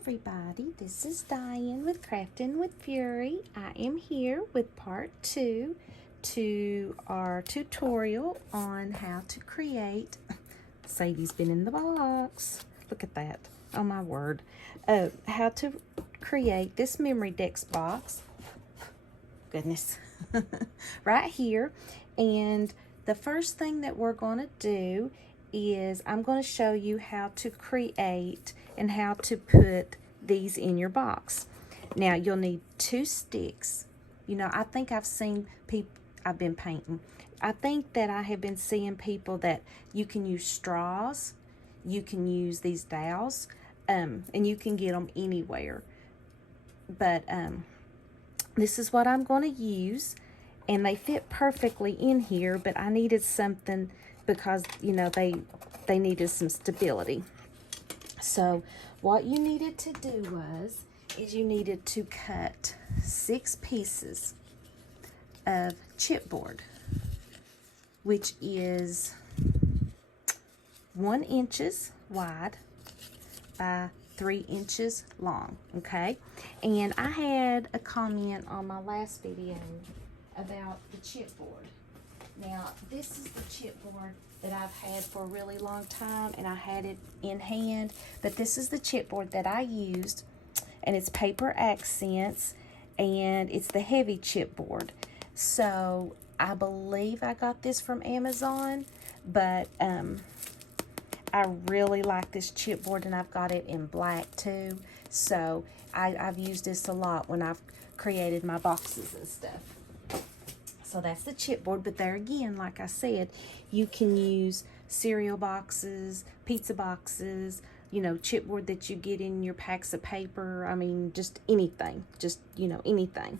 everybody, this is Diane with Crafting with Fury. I am here with part 2 to our tutorial on how to create, Sadie's been in the box, look at that, oh my word, how to create this Memorydex box, goodness, right here. And the first thing that we're going to do is I'm going to show you how to create and how to put these in your box. Now you'll need 2 sticks. You know, I think I've seen people, I've been painting, I think that I have been seeing people that you can use straws, you can use these dowels, and you can get them anywhere. But this is what I'm going to use, and they fit perfectly in here, but I needed something because, you know, they needed some stability. So what you needed to do is you needed to cut 6 pieces of chipboard, which is 1 inch wide by 3 inches long, okay? And I had a comment on my last video about the chipboard. Now, this is the chipboard that I've had for a really long time, and I had it in hand, but this is the chipboard that I used, and it's paper accents, and it's the heavy chipboard. So I believe I got this from Amazon, but I really like this chipboard, and I've got it in black too. So I've used this a lot when I've created my boxes and stuff. So that's the chipboard, but there again, like I said, you can use cereal boxes, pizza boxes, you know, chipboard that you get in your packs of paper. I mean, just anything, just, you know, anything.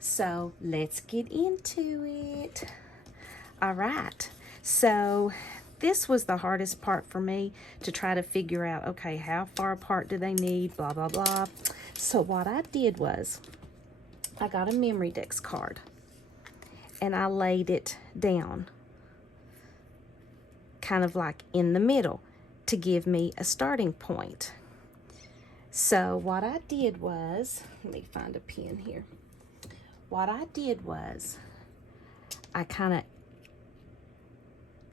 So let's get into it. All right, so this was the hardest part for me to try to figure out, okay, how far apart do they need, blah, blah, blah. So what I did was I got a Memorydex card, and I laid it down kind of like in the middle to give me a starting point. So what I did was, let me find a pen here. What I did was I kind of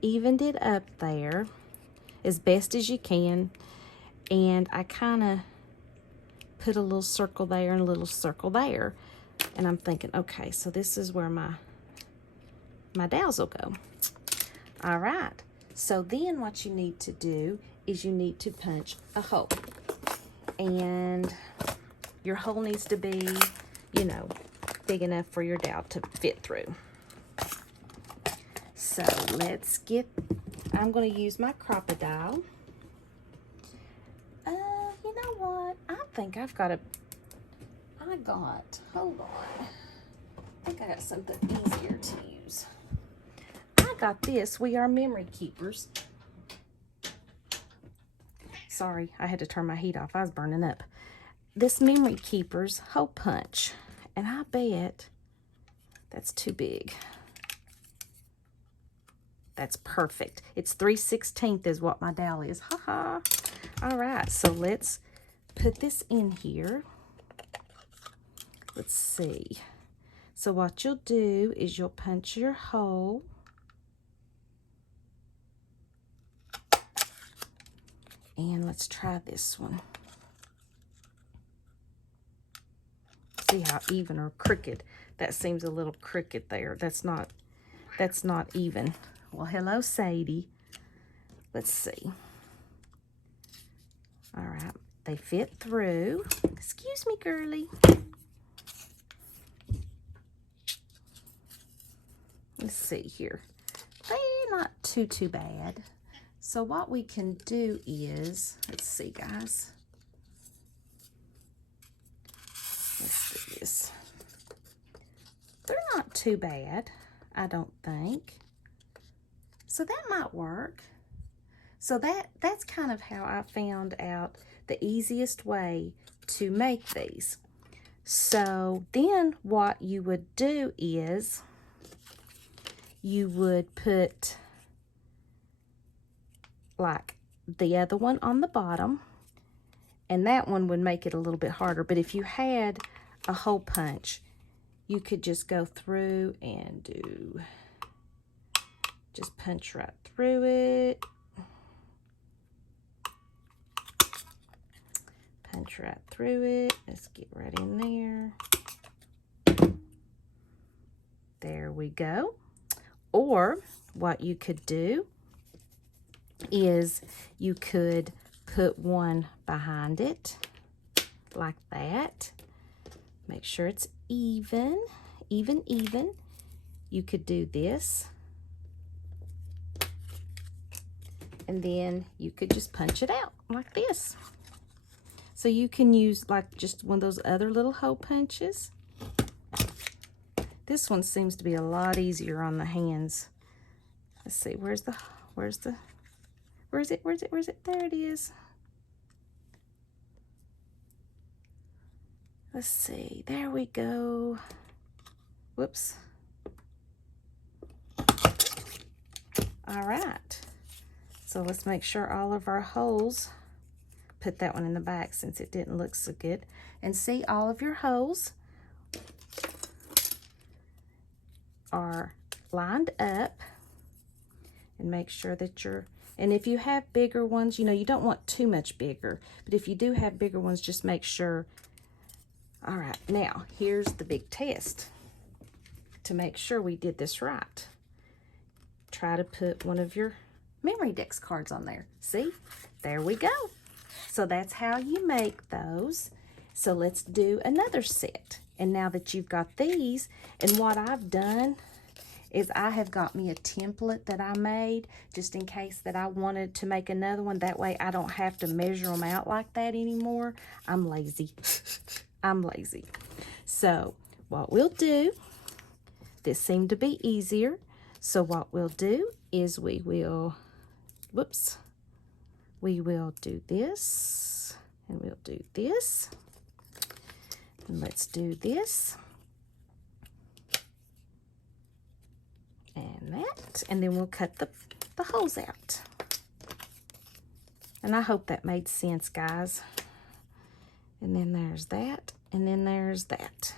evened it up there as best as you can, and I kind of put a little circle there and a little circle there, and I'm thinking, okay, so this is where my dowels will go. All right, so then what you need to do is you need to punch a hole, and your hole needs to be, you know, big enough for your dowel to fit through. So let's get, I'm going to use my crocodile. You know what, I think I've got a, hold on, I think I got something easier to use. I got this. We are memory keepers. Sorry, I had to turn my heat off. I was burning up. This Memory Keepers hole punch. And I bet that's too big. That's perfect. It's 3/16 is what my dowel is. Ha ha. All right, so let's put this in here. Let's see. So what you'll do is you'll punch your hole. And let's try this one. See how even or crooked. That seems a little crooked there. That's not even. Well, hello, Sadie. Let's see. All right, they fit through. Excuse me, girly. Let's see here. They're not too bad. So what we can do is, let's see, guys. Let's do this. They're not too bad, I don't think. So that might work. So that's kind of how I found out the easiest way to make these. So then what you would do is you would put like the other one on the bottom, And that one would make it a little bit harder. But if you had a hole punch, you could just go through and just punch right through it. Punch right through it. Let's get right in there. There we go. Or what you could do is you could put one behind it like that. Make sure it's even. You could do this. And then you could just punch it out like this. So you can use like just one of those other little hole punches. This one seems to be a lot easier on the hands. Let's see, where is it? There it is. Let's see, there we go. Whoops. All right. So let's make sure all of our holes, put that one in the back since it didn't look so good. And see, all of your holes are lined up. And make sure that and if you have bigger ones, you know, you don't want too much bigger, but if you do have bigger ones, just make sure. All right, now here's the big test to make sure we did this right. Try to put one of your Memorydex cards on there. See, there we go. So that's how you make those. So let's do another set. And now that you've got these, and what I've done is I have got me a template that I made just in case that I wanted to make another one. That way I don't have to measure them out like that anymore. I'm lazy. I'm lazy. So what we'll do, this seemed to be easier. So what we'll do is we will do this, and we'll do this, and let's do this. And that, and then we'll cut the holes out. And I hope that made sense, guys. And then there's that, and then there's that.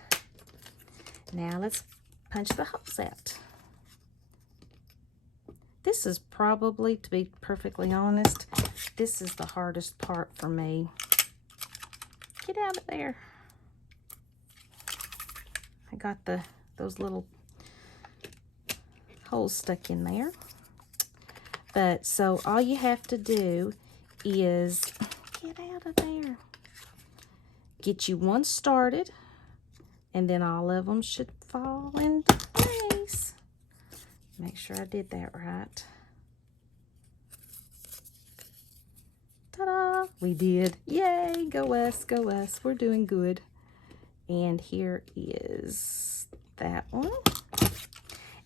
Now let's punch the holes out. This is probably, to be perfectly honest, this is the hardest part for me. Get out of there. I got those little holes stuck in there. But so all you have to do is get out of there. Get you one started, and then all of them should fall into place. Make sure I did that right. Ta-da! We did. Yay! Go us, go us. We're doing good. And here is that one.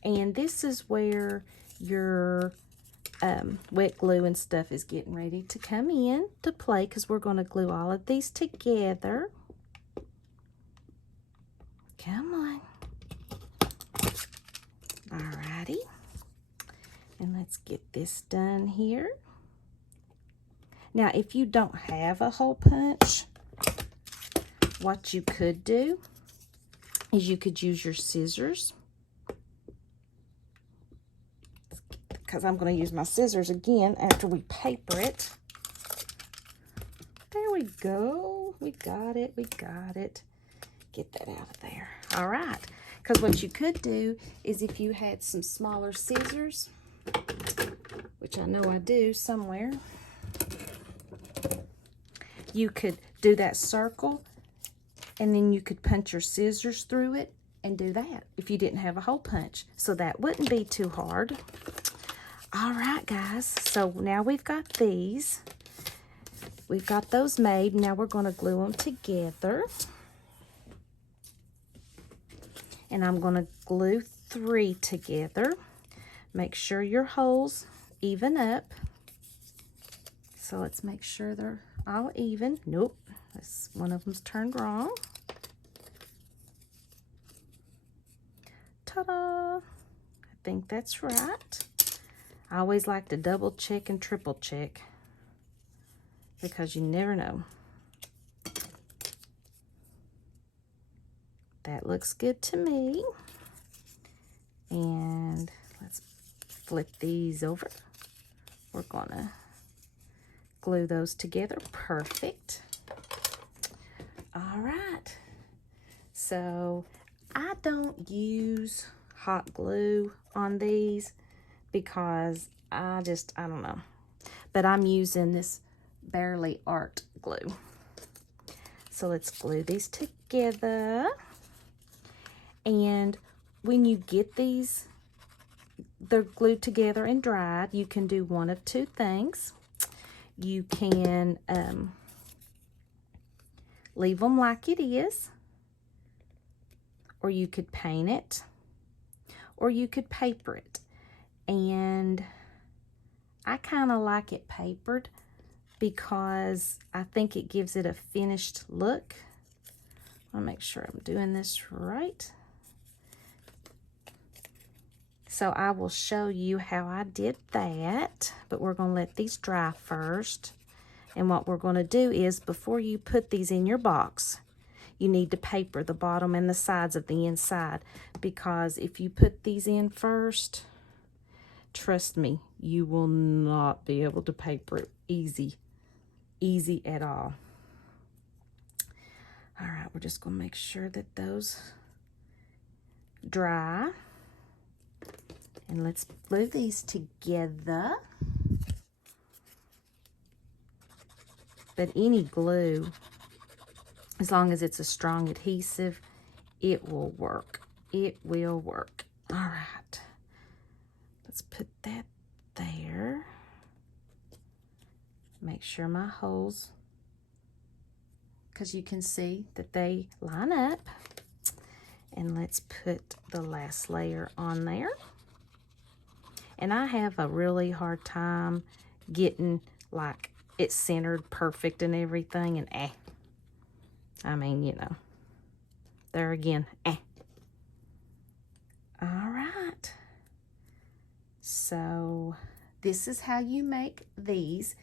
And this is where your wet glue and stuff is getting ready to come in to play, because we're going to glue all of these together. Come on. Alrighty. And let's get this done here. Now, if you don't have a hole punch, what you could do is you could use your scissors. Because I'm going to use my scissors again after we paper it. There we go. We got it. We got it. Get that out of there. All right. Because what you could do is, if you had some smaller scissors, which I know I do somewhere, you could do that circle, and then you could punch your scissors through it and do that if you didn't have a hole punch. So that wouldn't be too hard. All right, guys. So now we've got these. We've got those made. Now we're going to glue them together. And I'm going to glue 3 together. Make sure your holes even up. So let's make sure they're all even. Nope, one of them's turned wrong. Ta-da! I think that's right. I always like to double check and triple check, because you never know. That looks good to me. And let's flip these over. We're gonna glue those together. Perfect. All right. So I don't use hot glue on these because I don't know. But I'm using this Barely Art glue. So let's glue these together. And when you get these, they're glued together and dried, you can do one of two things. You can leave them like it is, or you could paint it, or you could paper it. And I kind of like it papered because I think it gives it a finished look. I want to make sure I'm doing this right. So I will show you how I did that, but we're going to let these dry first. And what we're going to do is, before you put these in your box, you need to paper the bottom and the sides of the inside, because if you put these in first, trust me, you will not be able to paper it easy at all. All right, we're just going to make sure that those dry. And let's glue these together. But any glue, as long as it's a strong adhesive, it will work. It will work. All right. Let's put that there. Make sure my holes, because you can see that they line up. And let's put the last layer on there. And I have a really hard time getting like it centered perfect and everything, and I mean, you know, there again, All right. So this is how you make these.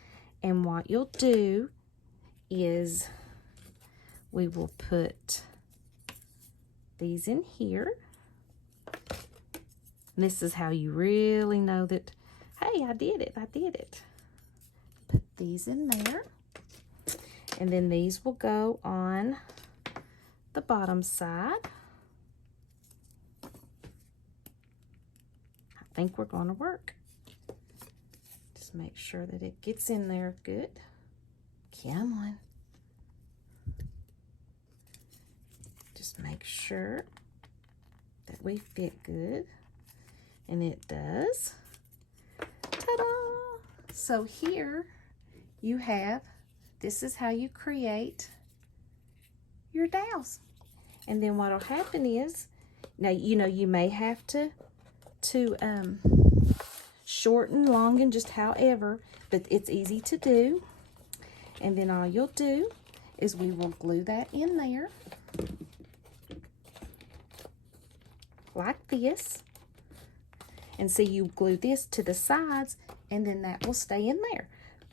And what you'll do is we will put these in here. And this is how you really know that, hey, I did it. Put these in there. And then these will go on the bottom side. I think we're going to work. Just make sure that it gets in there good. Come on. Just make sure that we fit good. And it does. Ta-da! So here you have, this is how you create your dowels. And then what'll happen is, now you know you may have to shorten, longen, just however, but it's easy to do. And then all you'll do is we will glue that in there like this. And so you glue this to the sides, and then that will stay in there.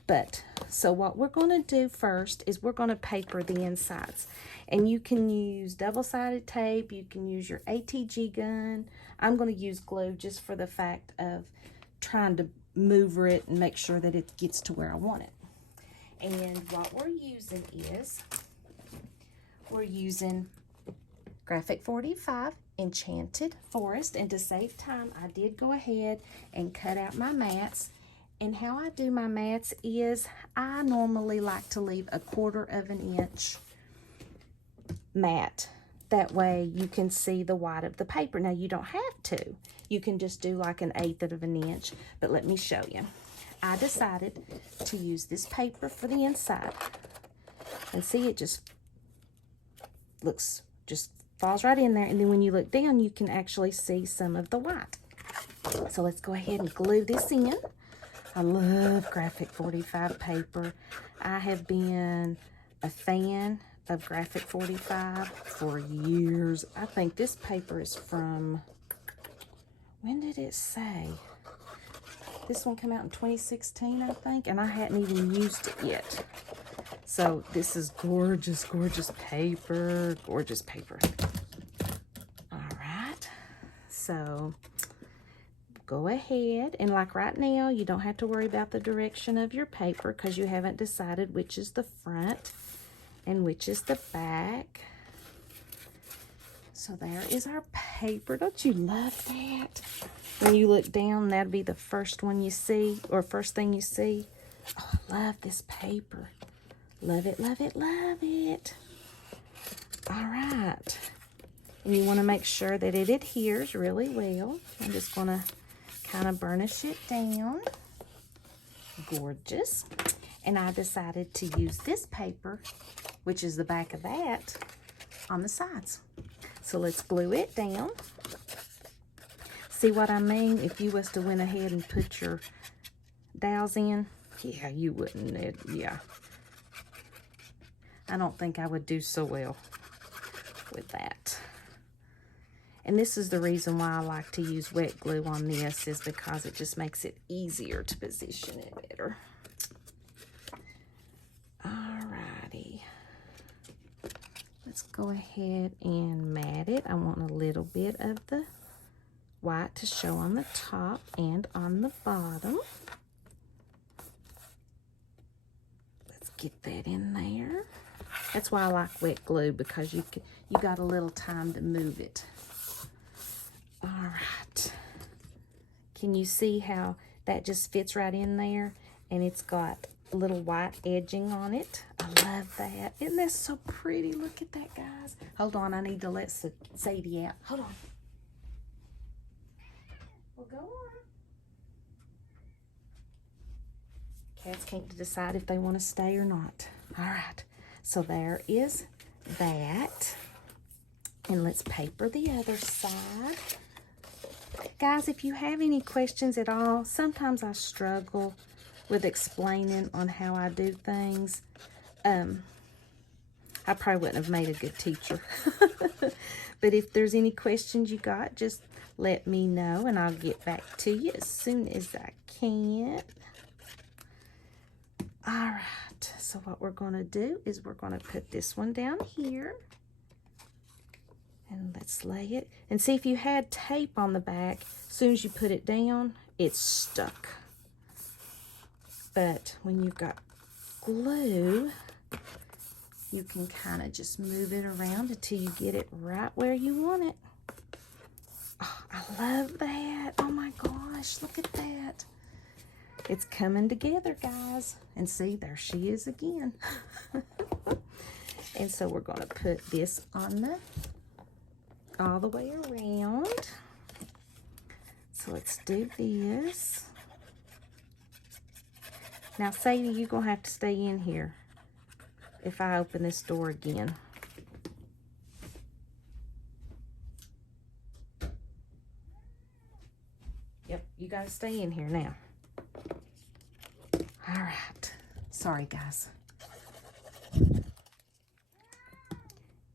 But, so what we're going to do first is we're going to paper the insides. And you can use double-sided tape, you can use your ATG gun. I'm going to use glue just for the fact of trying to maneuver it and make sure that it gets to where I want it. And what we're using is, we're using Graphic 45 Enchanted Forest, and to save time I did go ahead and cut out my mats. And how I do my mats is I normally like to leave 1/4 of an inch mat, that way you can see the white of the paper. Now you don't have to, you can just do like 1/8 of an inch, but let me show you. I decided to use this paper for the inside, and see, it just falls right in there, and then when you look down you can actually see some of the white. So let's go ahead and glue this in. I love Graphic 45 paper. I have been a fan of Graphic 45 for years. I think this paper is from, when did it say? This one came out in 2016, I think, and I hadn't even used it yet. So this is gorgeous, gorgeous paper, gorgeous paper. So go ahead, and like right now, you don't have to worry about the direction of your paper because you haven't decided which is the front and which is the back. So there is our paper. Don't you love that? When you look down, that'll be the first one you see, or first thing you see. Oh, I love this paper. Love it, love it, love it. All right. And you want to make sure that it adheres really well. I'm just going to kind of burnish it down. Gorgeous. And I decided to use this paper, which is the back of that, on the sides. So let's glue it down. See what I mean? If you was to went ahead and put your dowels in, yeah, you wouldn't. Yeah. I don't think I would do so well with that. And this is the reason why I like to use wet glue on this, is because it just makes it easier to position it better. Alrighty. Let's go ahead and mat it. I want a little bit of the white to show on the top and on the bottom. Let's get that in there. That's why I like wet glue, because you got a little time to move it. All right. Can you see how that just fits right in there? And it's got a little white edging on it. I love that. Isn't that so pretty? Look at that, guys. Hold on, I need to let Sadie out. Hold on. Well, go on. Cats can't decide if they want to stay or not. All right. So there is that. And let's paper the other side. Guys, if you have any questions at all, sometimes I struggle with explaining on how I do things. I probably wouldn't have made a good teacher. But if there's any questions you got, just let me know and I'll get back to you as soon as I can. All right, so what we're going to do is we're going to put this one down here. And let's lay it. And see, if you had tape on the back, as soon as you put it down, it's stuck. But when you've got glue, you can kind of just move it around until you get it right where you want it. Oh, I love that. Oh my gosh, look at that. It's coming together, guys. And see, there she is again. And so we're going to put this on the all the way around. So let's do this. Now, Sadie, you're going to have to stay in here if I open this door again. Yep, you got to stay in here now. All right. Sorry, guys.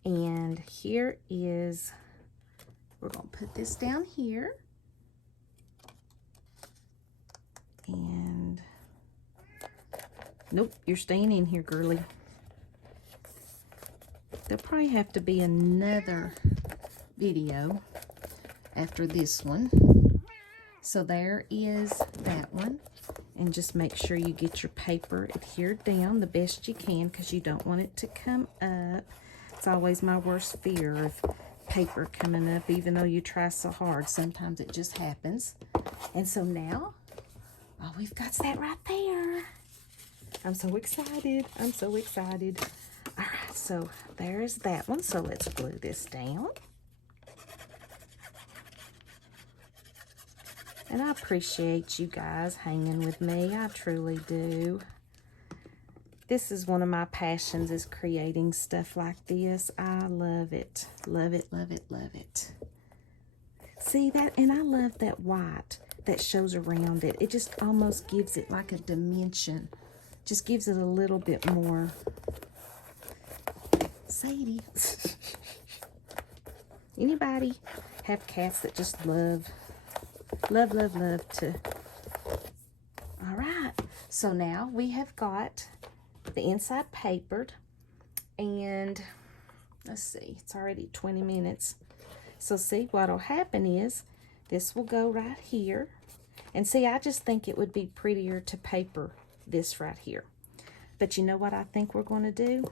And here is, we're going to put this down here. And, nope, you're staying in here, girly. There'll probably have to be another video after this one. So there is that one. And just make sure you get your paper adhered down the best you can, because you don't want it to come up. It's always my worst fear of paper coming up, even though you try so hard. Sometimes it just happens. And so now, oh, we've got that right there. I'm so excited. I'm so excited. All right, so there's that one. So let's glue this down. And I appreciate you guys hanging with me. I truly do. This is one of my passions, is creating stuff like this. I love it. Love it, love it, love it. See that? And I love that white that shows around it. It just almost gives it like a dimension. Just gives it a little bit more. Sadie. Anybody have cats that just love to. All right, so now we have got the inside papered, and let's see, it's already 20 minutes. So see, what'll happen is This will go right here. And see, I just think it would be prettier to paper this right here. But you know what I think we're going to do?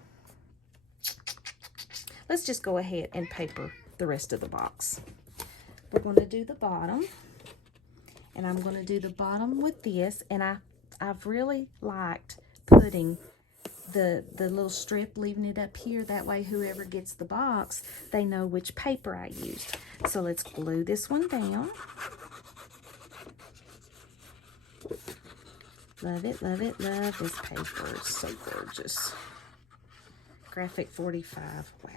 Let's just go ahead and paper the rest of the box. We're going to do the bottom. And I'm going to do the bottom with this. And I've really liked putting the little strip, leaving it up here. That way whoever gets the box, they know which paper I used. So let's glue this one down. Love it, love it, love this paper. It's so gorgeous. Graphic 45. Wow.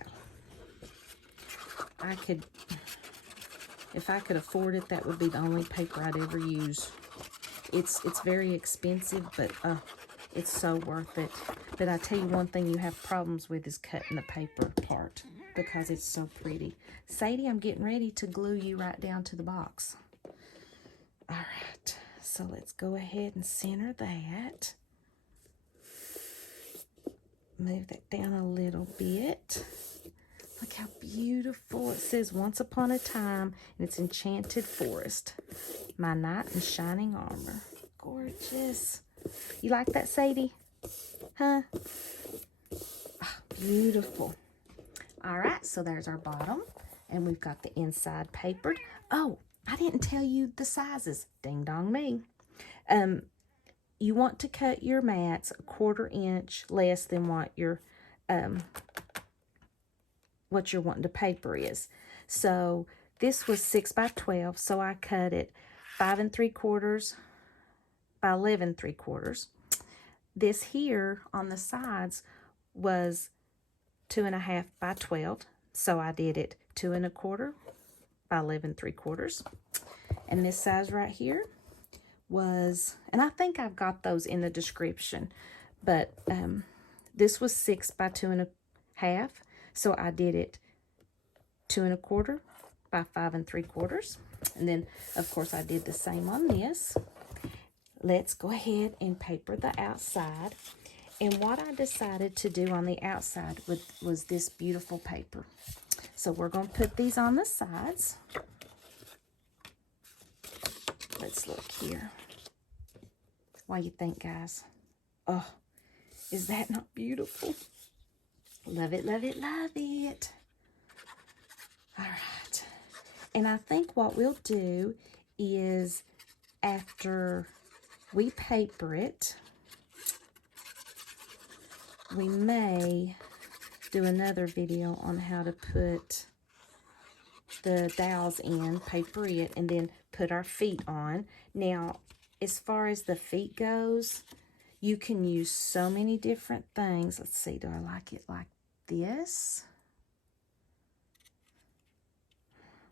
If I could afford it, that would be the only paper I'd ever use. It's very expensive, but it's so worth it. But I tell you one thing you have problems with is cutting the paper part because it's so pretty. Sadie, I'm getting ready to glue you right down to the box. All right. So let's go ahead and center that. Move that down a little bit. Look how beautiful. It says once upon a time, and it's enchanted forest. My knight in shining armor. Gorgeous. You like that, Sadie? Huh? Oh, beautiful. All right, so there's our bottom, and we've got the inside papered. Oh, I didn't tell you the sizes. Ding dong me. You want to cut your mats 1/4 inch less than what you're wanting to paper is. So this was 6 by 12, so I cut it 5 3/4 by 11 3/4. This here on the sides was 2 1/2 by 12, so I did it 2 1/4 by 11 3/4. And this size right here was, and I think I've got those in the description, but this was 6 by 2 1/2, so I did it 2 1/4 by 5 3/4. And then of course I did the same on this. Let's go ahead and paper the outside. And what I decided to do on the outside was this beautiful paper. So we're going to put these on the sides. Let's look here. What do you think, guys? Oh, is that not beautiful? Love it, love it, love it. All right. And I think what we'll do is after we paper it, we may do another video on how to put the dowels in, paper it, and then put our feet on. Now, as far as the feet goes, you can use so many different things. Let's see, do I like it like this?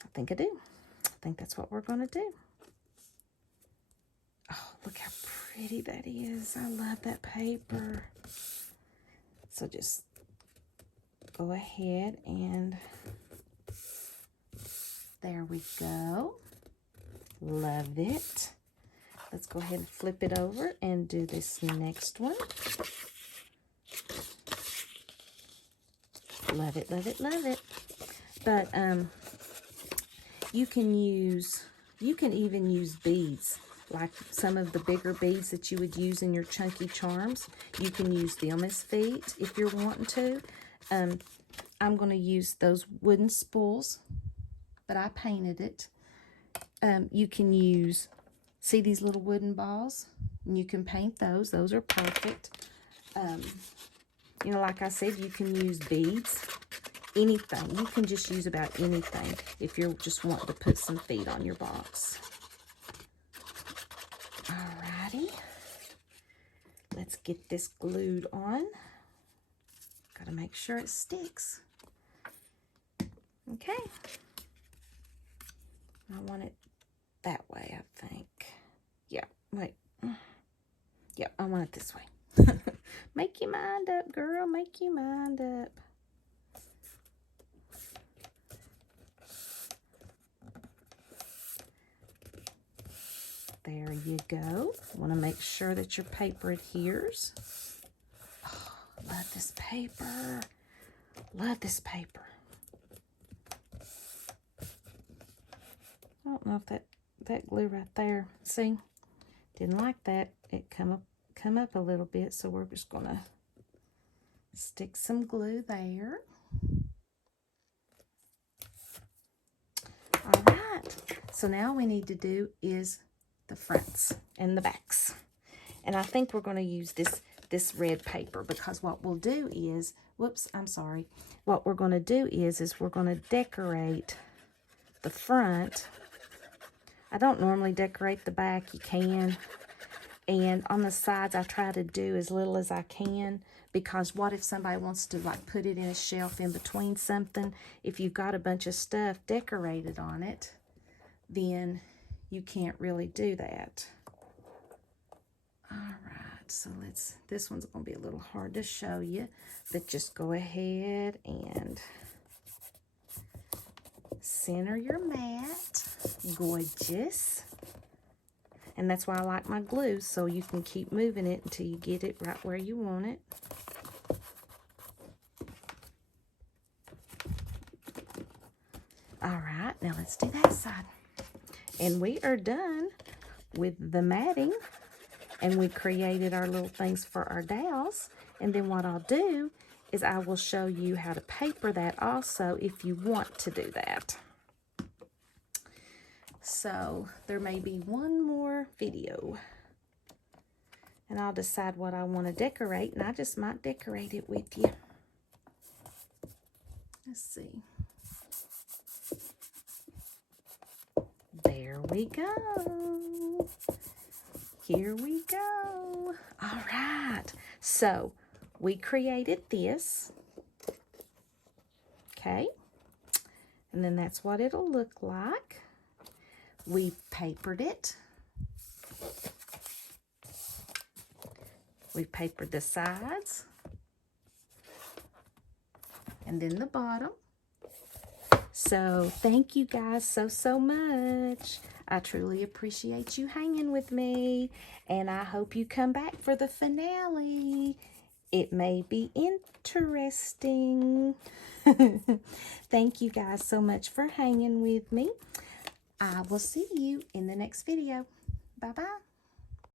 I think I do. I think that's what we're going to do. Oh, look how pretty that is. I love that paper. So just go ahead and there we go. Love it. Let's go ahead and flip it over and do this next one. Love it, love it, love it. But you can even use beads, like some of the bigger beads that you would use in your chunky charms. You can use them as feet if you're wanting to. I'm going to use those wooden spools, but I painted it. You can use, see these little wooden balls? And you can paint those. Those are perfect. You know, like I said, you can use beads. Anything. You can just use about anything if you're just wanting to put some feet on your box. Alrighty. Let's get this glued on. Got to make sure it sticks. Okay. I want it that way, I think. Yeah, wait. Yeah, I want it this way. Make your mind up, girl. Make your mind up. There you go. Want to make sure that your paper adheres. Oh, love this paper. Love this paper. I don't know if that glue right there, see, didn't like that. It come up a little bit, so we're just gonna stick some glue there. All right, so now we need to do is the fronts and the backs. And I think we're going to use this red paper, because what we'll do is, whoops, I'm sorry. What we're going to do is we're going to decorate the front. I don't normally decorate the back, you can. And on the sides, I try to do as little as I can, because what if somebody wants to like put it in a shelf in between something? If you've got a bunch of stuff decorated on it, then you can't really do that. All right, so this one's gonna be a little hard to show you, but just go ahead and center your mat. Gorgeous. And that's why I like my glue, so you can keep moving it until you get it right where you want it. All right, now let's do that side. And we are done with the matting, and we created our little things for our dowels. And then what I'll do is I will show you how to paper that also if you want to do that. So there may be one more video, and I'll decide what I want to decorate, and I just might decorate it with you. Let's see. There we go. Here we go. All right. So we created this. Okay. And then that's what it'll look like. We papered it. We papered the sides. And then the bottom. So thank you guys so much. I truly appreciate you hanging with me, and I hope you come back for the finale. It may be interesting. Thank you guys so much for hanging with me. I will see you in the next video. Bye-bye.